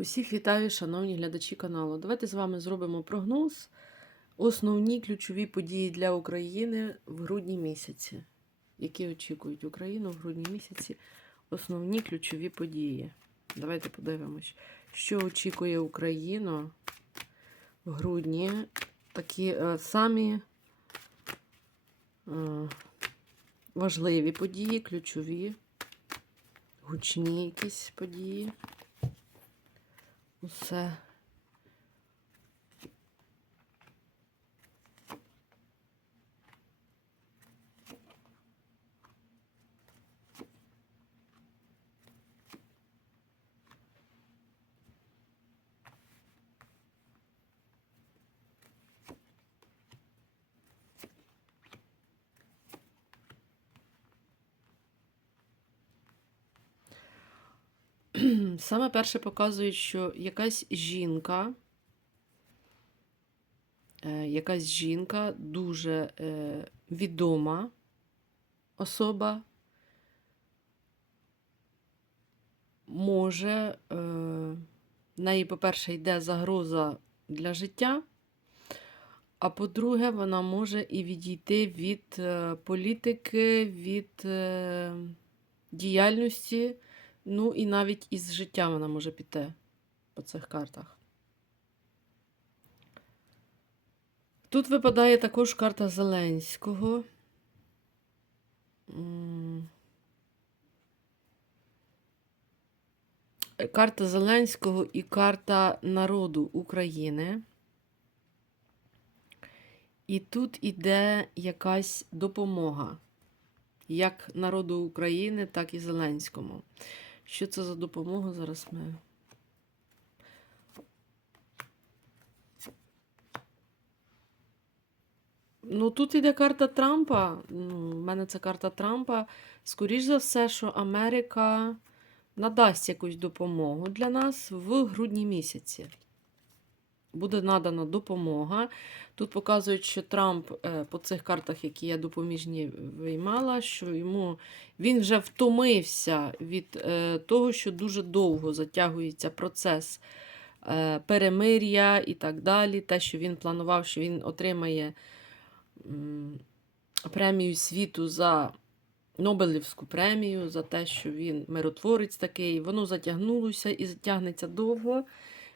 Усіх вітаю, шановні глядачі каналу. Давайте з вами зробимо прогноз. Основні ключові події для України в грудні місяці. Які очікують Україну в грудні місяці. Основні ключові події. Давайте подивимось, що очікує Україну в грудні. Такі е, самі е, важливі події, ключові, гучні якісь події. Усе. Саме перше показує, що якась жінка, е, якась жінка дуже е, відома особа може, е, в неї, по-перше, йде загроза для життя, а по-друге, вона може і відійти від політики, від діяльності. Ну, і навіть із життя вона може піти по цих картах. Тут випадає також карта Зеленського. Карта Зеленського і карта народу України. І тут іде якась допомога. Як народу України, так і Зеленському. Що це за допомога? Зараз ми. Ну, тут іде карта Трампа. Ну, У мене це карта Трампа. Скоріш за все, що Америка надасть якусь допомогу для нас в грудні місяці. Буде надана допомога. Тут показують, що Трамп е, по цих картах, які я допоміжні виймала, що йому він вже втомився від е, того, що дуже довго затягується процес е, перемир'я і так далі. Те, що він планував, що він отримає премію світу за Нобелівську премію, за те, що він миротворець такий, воно затягнулося і затягнеться довго.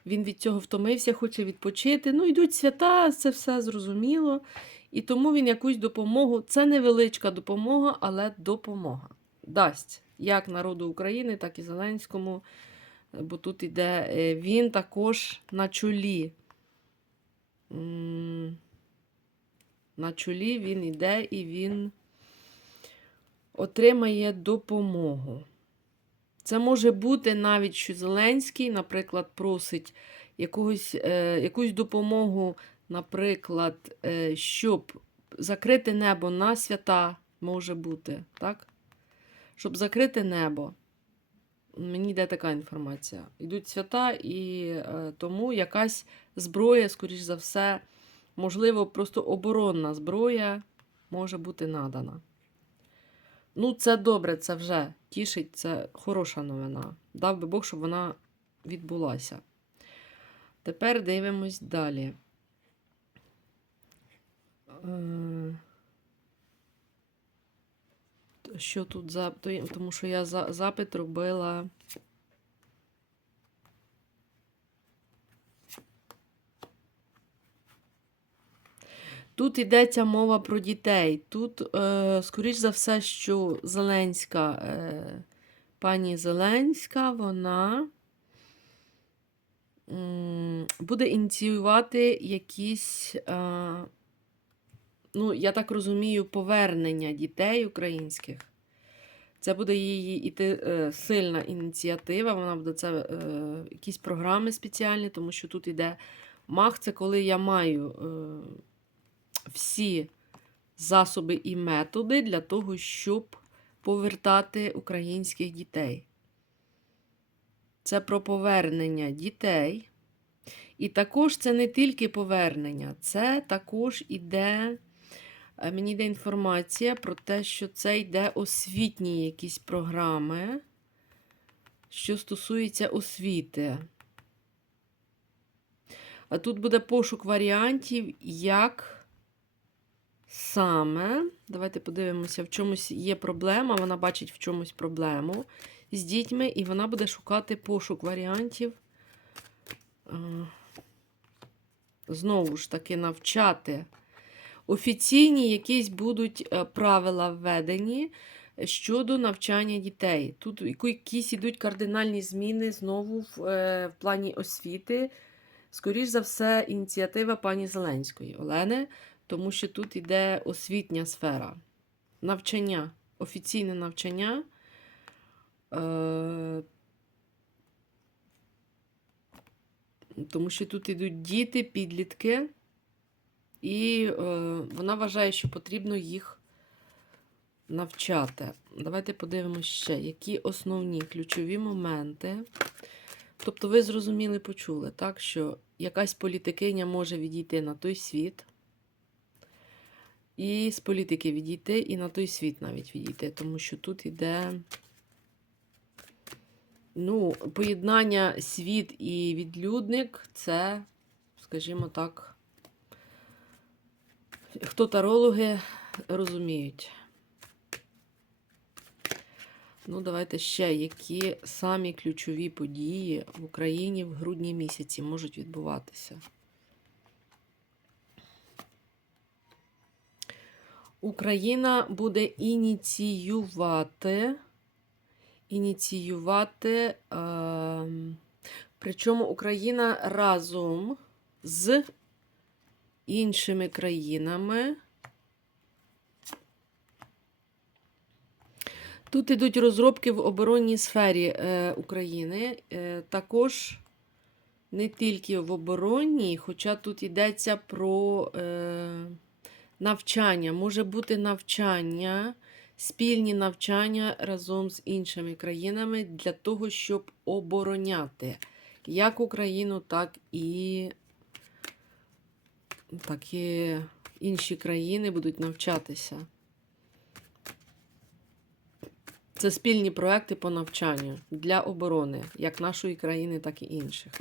Він від цього втомився, хоче відпочити. Ну, йдуть свята, це все зрозуміло. І тому він якусь допомогу, це невеличка допомога, але допомога. Дасть як народу України, так і Зеленському. Бо тут іде е, він також на чолі. На чолі він іде і він отримає допомогу. Це може бути навіть, що Зеленський, наприклад, просить якогось, е, якусь допомогу, наприклад, е, щоб закрити небо на свята, може бути, так? Щоб закрити небо. Мені йде така інформація. Йдуть свята, і е, тому якась зброя, скоріш за все, можливо, просто оборонна зброя може бути надана. Ну, це добре, це вже тішить, це хороша новина. Дав би Бог, щоб вона відбулася. Тепер дивимось далі. Е, Що тут за. Тому що я запит робила. Тут йдеться мова про дітей. Тут, е, скоріш за все, що Зеленська, е, пані Зеленська, вона м, буде ініціювати якісь, е, ну, я так розумію, повернення дітей українських. Це буде її іти, е, сильна ініціатива. Вона буде це е, якісь програми спеціальні, тому що тут іде мах, це коли я маю. Е, всі засоби і методи для того, щоб повертати українських дітей. Це про повернення дітей. І також це не тільки повернення, це також іде, е, мені йде інформація про те, що це йде освітні якісь програми, що стосується освіти. А тут буде пошук варіантів, як саме. Давайте подивимося, в чомусь є проблема. Вона бачить в чомусь проблему з дітьми, і вона буде шукати пошук варіантів. Е, Знову ж таки, навчати. Офіційні якісь будуть е, правила введені щодо навчання дітей. Тут якісь ідуть кардинальні зміни знову в, е, в плані освіти. Скоріш за все, ініціатива пані Зеленської Олени, тому що тут йде освітня сфера. Навчання, офіційне навчання. Е, тому що тут йдуть діти, підлітки, і е, вона вважає, що потрібно їх навчати. Давайте подивимося ще, які основні ключові моменти. Тобто, ви зрозуміли, почули, так, що якась політикиня може відійти на той світ, і з політики відійти, і на той світ навіть відійти, тому що тут іде ну, поєднання світ і відлюдник це, скажімо так, хто тарологи розуміють. Ну, давайте ще, які самі ключові події в Україні в грудні місяці можуть відбуватися. Україна буде ініціювати, ініціювати, е, причому Україна разом з іншими країнами. Тут ідуть розробки в оборонній сфері е, України, е, також не тільки в оборонній, хоча тут йдеться про е, навчання. Може бути навчання, спільні навчання разом з іншими країнами для того, щоб обороняти як Україну, так і, так і інші країни будуть навчатися. Це спільні проекти по навчанню для оборони, як нашої країни, так і інших.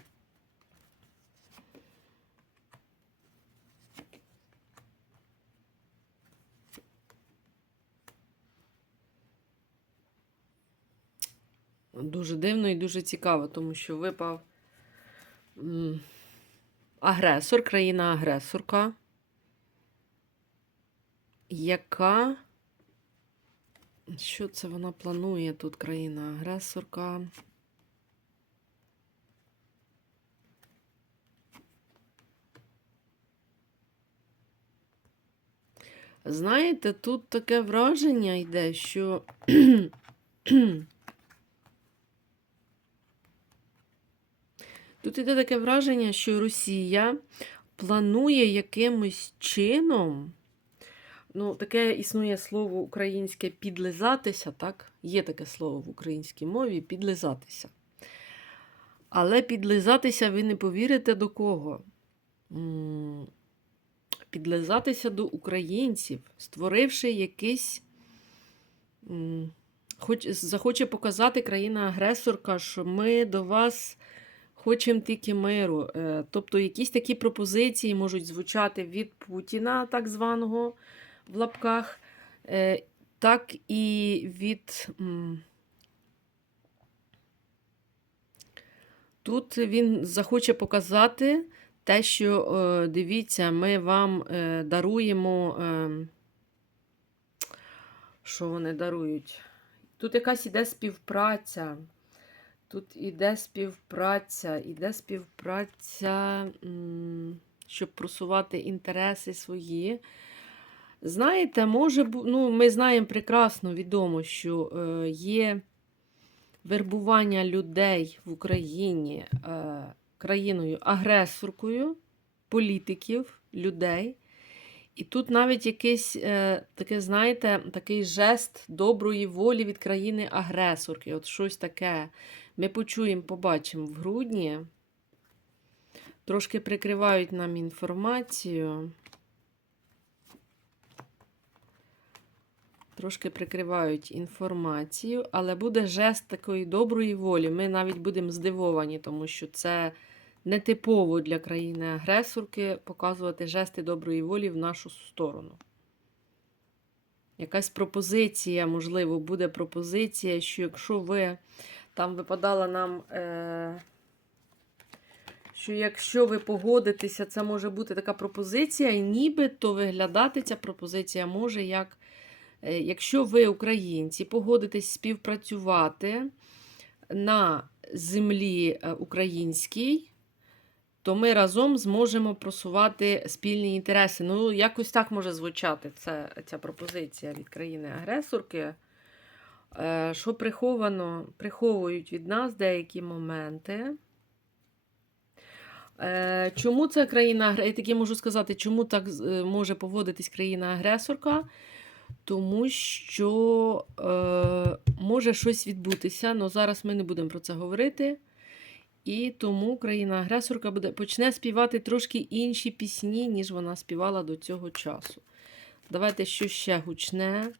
Дуже дивно і дуже цікаво, тому що випав агресор, країна-агресорка, яка. Що це вона планує тут, країна-агресорка? Знаєте, тут таке враження йде, що тут йде таке враження, що Росія планує якимось чином. Ну, таке існує слово українське підлизатися, так? Є таке слово в українській мові підлизатися. Але підлизатися ви не повірите до кого? Підлизатися до українців, створивши якийсь. Хоч, захоче показати країна-агресорка, що ми до вас хочемо тільки миру. Е, Тобто якісь такі пропозиції можуть звучати від Путіна, так званого в лапках, е, так і від. Тут він захоче показати те, що е, дивіться, ми вам даруємо. Що вони дарують? Тут якась іде співпраця. Тут іде співпраця, іде співпраця, щоб просувати інтереси свої. Знаєте, може ну, ми знаємо прекрасно, відомо, що е, є вербування людей в Україні е, країною-агресоркою, політиків, людей. І тут навіть якийсь е, таке, знаєте, такий жест доброї волі від країни-агресорки. От щось таке. Ми почуємо, побачимо в грудні. Трошки прикривають нам інформацію. Трошки прикривають інформацію, але буде жест такої доброї волі. Ми навіть будемо здивовані, тому що це нетипово для країни-агресорки показувати жести доброї волі в нашу сторону. Якась пропозиція, можливо, буде пропозиція, що якщо ви там випадала нам, е, що якщо ви погодитеся, це може бути така пропозиція, і нібито виглядати ця пропозиція може як. е, Якщо ви, українці, погодитесь співпрацювати на землі е, українській, то ми разом зможемо просувати спільні інтереси. Ну, якось так може звучати це, ця пропозиція від країни-агресорки. Е, Що приховано, приховують від нас деякі моменти. Е, Чому це країна Я таки можу сказати, чому так е, може поводитись країна-агресорка? Тому що е, може щось відбутися, але зараз ми не будемо про це говорити. І тому країна-агресорка буде, почне співати трошки інші пісні, ніж вона співала до цього часу. Давайте що ще гучне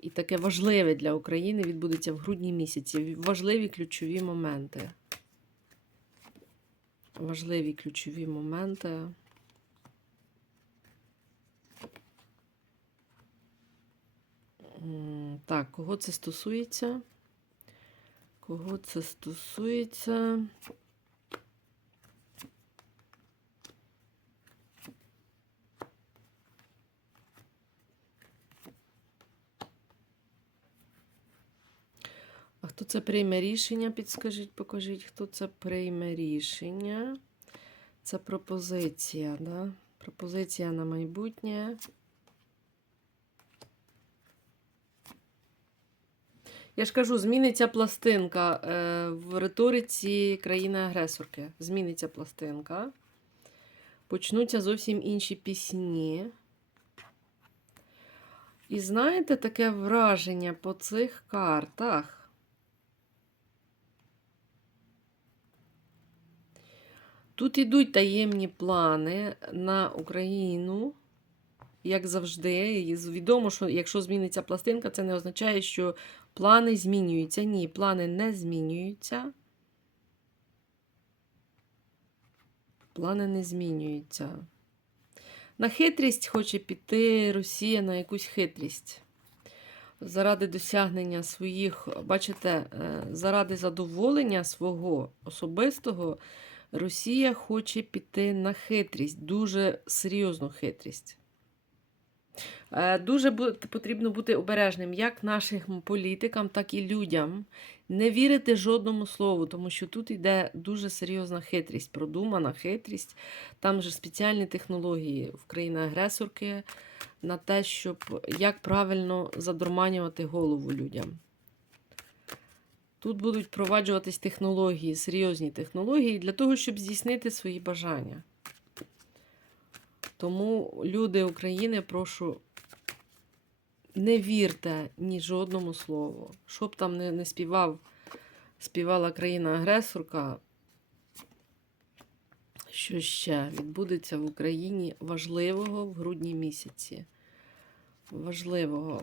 і таке важливе для України відбудеться в грудні місяці. Важливі ключові моменти. Важливі ключові моменти. Так, кого це стосується? Кого це стосується? А хто це прийме рішення? Підскажіть, покажіть, хто це прийме рішення. Це пропозиція, да? Пропозиція на майбутнє. Я ж кажу, зміниться пластинка е, в риториці країни-агресорки. Зміниться пластинка. Почнуться зовсім інші пісні. І знаєте, таке враження по цих картах. Тут ідуть таємні плани на Україну, як завжди. І відомо, що якщо зміниться пластинка, це не означає, що плани змінюються. Ні, плани не змінюються. Плани не змінюються. На хитрість хоче піти Росія на якусь хитрість. Заради досягнення своїх, бачите, е, заради задоволення свого особистого, Росія хоче піти на хитрість, дуже серйозну хитрість. Е, Дуже потрібно бути обережним як нашим політикам, так і людям. Не вірити жодному слову, тому що тут йде дуже серйозна хитрість, продумана хитрість. Там же спеціальні технології в країни-агресорки на те, щоб як правильно задурманювати голову людям. Тут будуть впроваджуватись технології, серйозні технології для того, щоб здійснити свої бажання. Тому, люди України, прошу, не вірте ні жодному слову. Що б там не, не співав, співала країна-агресорка, що ще відбудеться в Україні важливого в грудні місяці. Важливого.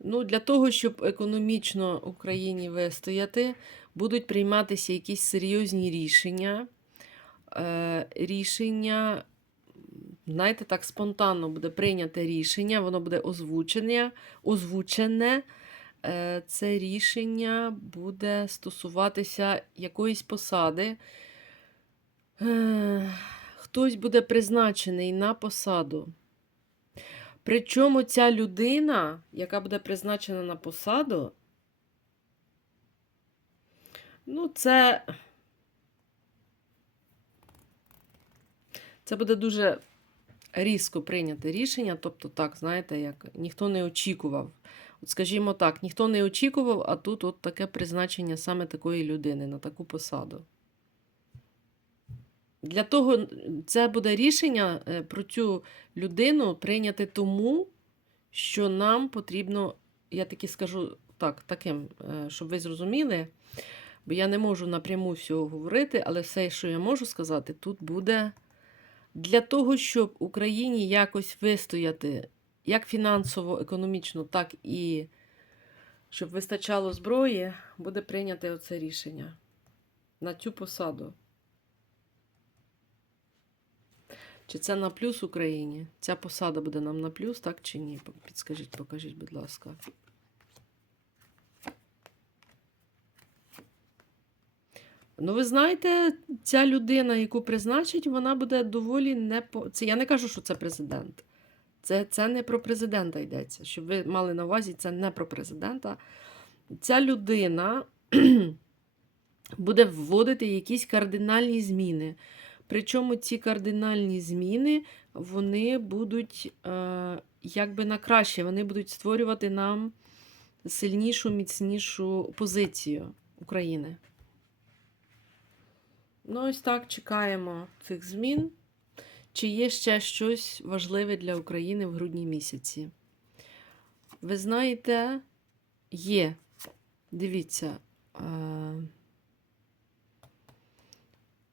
Ну, для того, щоб економічно Україні вистояти, будуть прийматися якісь серйозні рішення. Е, рішення, знаєте, так спонтанно буде прийняте рішення, воно буде озвучене. озвучене. Е, Це рішення буде стосуватися якоїсь посади. Е, Хтось буде призначений на посаду. Причому ця людина, яка буде призначена на посаду, ну, це. Це буде дуже різко прийняте рішення. Тобто, так, знаєте, як ніхто не очікував. От, скажімо так, ніхто не очікував, а тут от таке призначення саме такої людини на таку посаду. Для того це буде рішення е, про цю людину прийняти тому, що нам потрібно, я таки скажу так, таким, е, щоб ви зрозуміли, бо я не можу напряму всього говорити, але все, що я можу сказати, тут буде для того, щоб Україні якось вистояти як фінансово, економічно, так і щоб вистачало зброї, буде прийняте оце рішення. на цю посаду. Чи це на плюс Україні? Ця посада буде нам на плюс, так чи ні? Підскажіть, покажіть, будь ласка. Ну, ви знаєте, ця людина, яку призначить, вона буде доволі не по. Це я не кажу, що це президент. Це, це не про президента йдеться. Щоб ви мали на увазі, це не про президента. Ця людина буде вводити якісь кардинальні зміни. Причому ці кардинальні зміни вони будуть е, якби на краще, вони будуть створювати нам сильнішу, міцнішу позицію України. Ну, ось так чекаємо цих змін. Чи є ще щось важливе для України в грудні місяці? Ви знаєте, є. Дивіться. Е,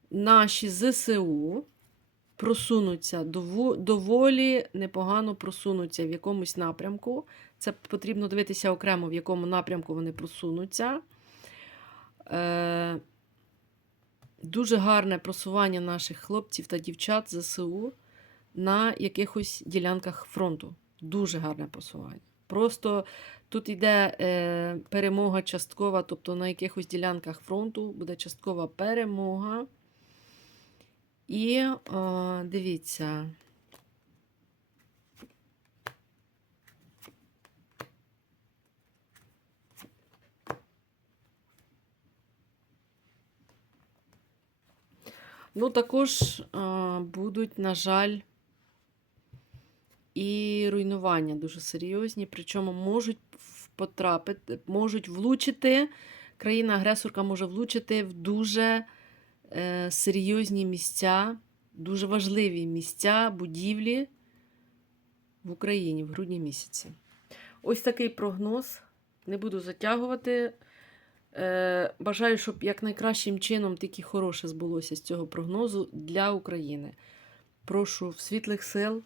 наші ЗСУ просунуться доволі непогано просунуться в якомусь напрямку. Це потрібно дивитися окремо, в якому напрямку вони просунуться. Дуже гарне просування наших хлопців та дівчат ЗСУ на якихось ділянках фронту. Дуже гарне просування. Просто тут йде е, перемога часткова, тобто на якихось ділянках фронту буде часткова перемога. І е, дивіться. Ну, також е, будуть, на жаль, і руйнування дуже серйозні, причому можуть потрапити, можуть влучити, країна-агресорка може влучити в дуже е, серйозні місця, дуже важливі місця, будівлі в Україні в грудні місяці. Ось такий прогноз. Не буду затягувати. Е, бажаю, щоб якнайкращим чином тільки хороше збулося з цього прогнозу для України. Прошу світлих сил,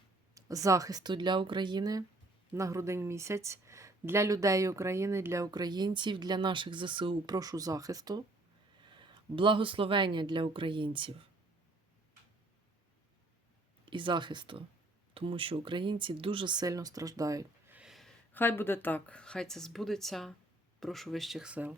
захисту для України на грудень місяць, для людей України, для українців, для наших ЗСУ. Прошу захисту, благословення для українців і захисту, тому що українці дуже сильно страждають. Хай буде так, хай це збудеться. Прошу вищих сил.